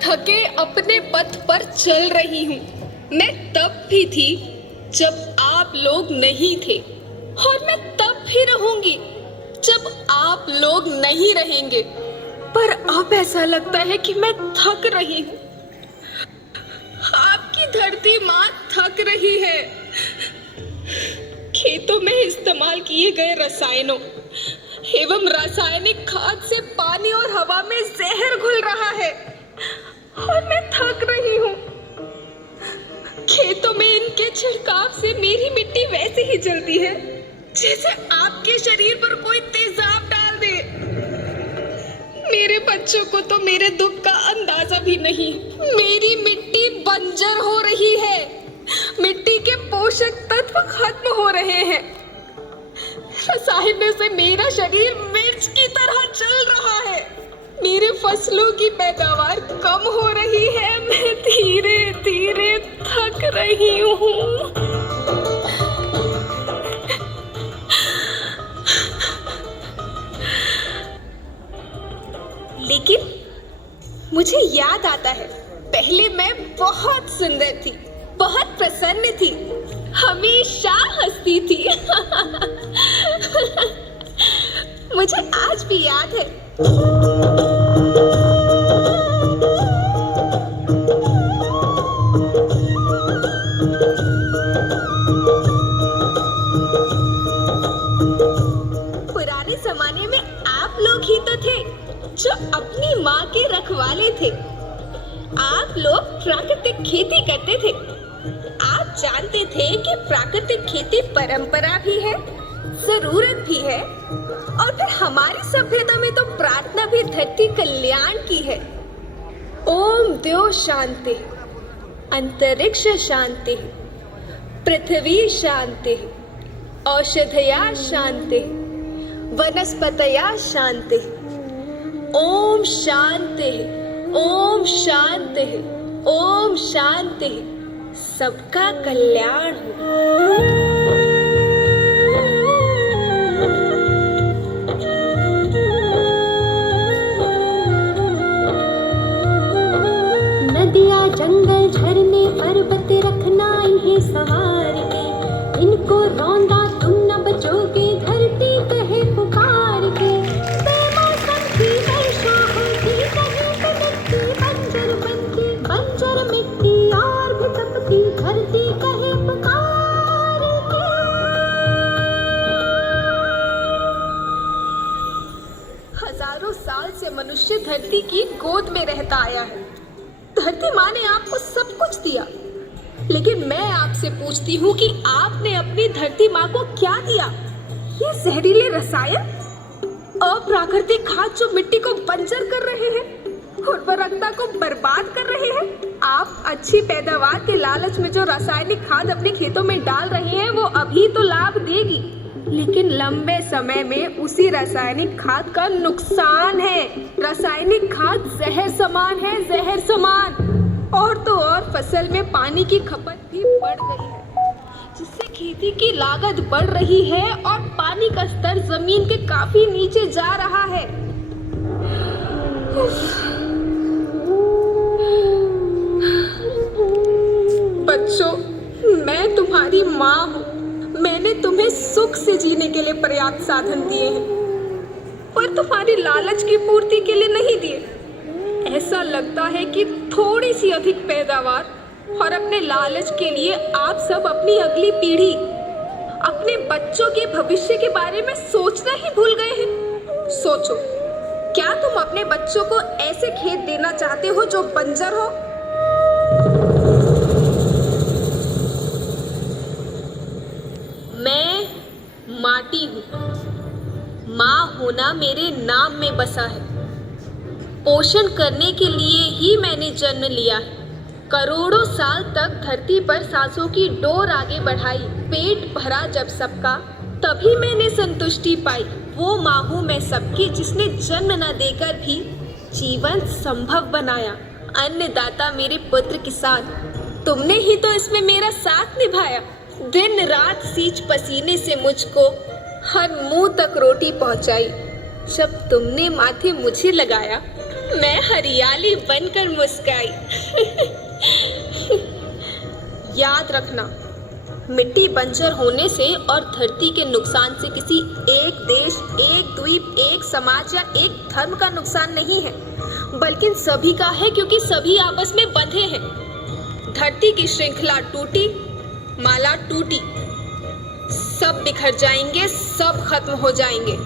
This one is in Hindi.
थके अपने पथ पर चल रही हूँ। मैं तब भी थी जब आप लोग नहीं थे, और मैं तब भी रहूंगी जब आप लोग नहीं रहेंगे। पर अब ऐसा लगता है कि मैं थक रही हूँ। आपकी धरती माँ थक रही है। खेतों में इस्तेमाल किए गए रसायनों एवं रासायनिक खाद से पानी और हवा में जहर घुल रहा है, और मैं थक रही हूँ। खेतों में इनके छिड़काव से मेरी मिट्टी वैसे ही जलती है जैसे आपके शरीर पर कोई तेजाब डाल दे। मेरे बच्चों को तो मेरे दुख का अंदाजा भी नहीं। मेरी मिट्टी बंजर हो रही है। मिट्टी के पोषक तत्व खत्म हो रहे हैं। रसायनों से मेरा शरीर मिर्च की तरह जल रहा है। मेरे फसलों की पैदावार कम हो रही है। मैं धीरे धीरे थक रही हूँ। लेकिन मुझे याद आता है, पहले मैं बहुत सुंदर थी, बहुत प्रसन्न थी, हमेशा हंसती थी। मुझे आज भी याद है। पुराने जमाने में आप लोग ही तो थे जो अपनी माँ के रखवाले थे। आप लोग प्राकृतिक खेती करते थे। आप जानते थे कि प्राकृतिक खेती परंपरा भी है, जरूरत भी है, और फिर हमारी सभ्यता में तो प्रार्थना भी धरती कल्याण की है। ओम द्यो शांति, अंतरिक्ष शांति, पृथ्वी शांति, औषधया शांति, वनस्पतया शांति। ओम शांति, ओम शांति, ओम शांति। सबका कल्याण हो। नदियाँ जंगल झरने पर्वत रखना इन्हें संवार के, इनको रौंदा तुम न बचोगे धरती कहे पुकार के। बेमौसम की वर्षा होती कहीं पे मिट्टी बंजर बनती, बंजर मिट्टी और भी तपती धरती कहे पुकार के। हजारों साल से मनुष्य धरती की गोद में रहता आया है। धरती माँ ने आपको सब कुछ दिया, लेकिन मैं आपसे पूछती हूँ कि आपने अपनी धरती माँ को क्या दिया? ये जहरीले रसायन, अप्राकृतिक खाद जो मिट्टी को बंजर कर रहे हैं, उर्वरकता को बर्बाद कर रहे हैं। आप अच्छी पैदावार के लालच में जो रासायनिक खाद अपने खेतों में डाल रहे हैं वो अभी तो लाभ देगी, लेकिन लंबे समय में उसी रासायनिक खाद का नुकसान है। रासायनिक खाद जहर समान है, जहर समान। और तो और फसल में पानी की खपत भी बढ़ गई है, जिससे खेती की लागत बढ़ रही है और पानी का स्तर जमीन के काफी नीचे जा रहा है। बच्चों, मैं तुम्हारी माँ हूँ। मैंने तुम्हें सुख से जीने के लिए पर्याप्त साधन दिए हैं, पर तुम्हारी लालच की पूर्ति के लिए नहीं दिए। ऐसा लगता है कि थोड़ी सी अधिक पैदावार और अपने लालच के लिए आप सब अपनी अगली पीढ़ी, अपने बच्चों के भविष्य के बारे में सोचना ही भूल गए हैं। सोचो, क्या तुम अपने बच्चों को ऐसे खेत देना चाहते हो जो बंजर हो? मैं माटी हूँ। माँ होना मेरे नाम में बसा है। पोषण करने के लिए ही मैंने जन्म लिया है। करोड़ों साल तक धरती पर सांसों की डोर आगे बढ़ाई। पेट भरा जब सबका, तभी मैंने संतुष्टि पाई। वो माँ हूँ मैं सबकी, जिसने जन्म न देकर भी जीवन संभव बनाया। अन्नदाता मेरे पुत्र किसान, तुमने ही तो इसमें मेरा साथ निभाया। दिन रात सींच पसीने से मुझको हर मुंह तक रोटी पहुंचाई। जब तुमने माथे मुझे लगाया मैं हरियाली बनकर मुस्काई। याद रखना, मिट्टी बंजर होने से और धरती के नुकसान से किसी एक देश, एक द्वीप, एक समाज या एक धर्म का नुकसान नहीं है, बल्कि सभी का है, क्योंकि सभी आपस में बंधे हैं। धरती की श्रृंखला टूटी, माला टूटी, सब बिखर जाएंगे, सब खत्म हो जाएंगे।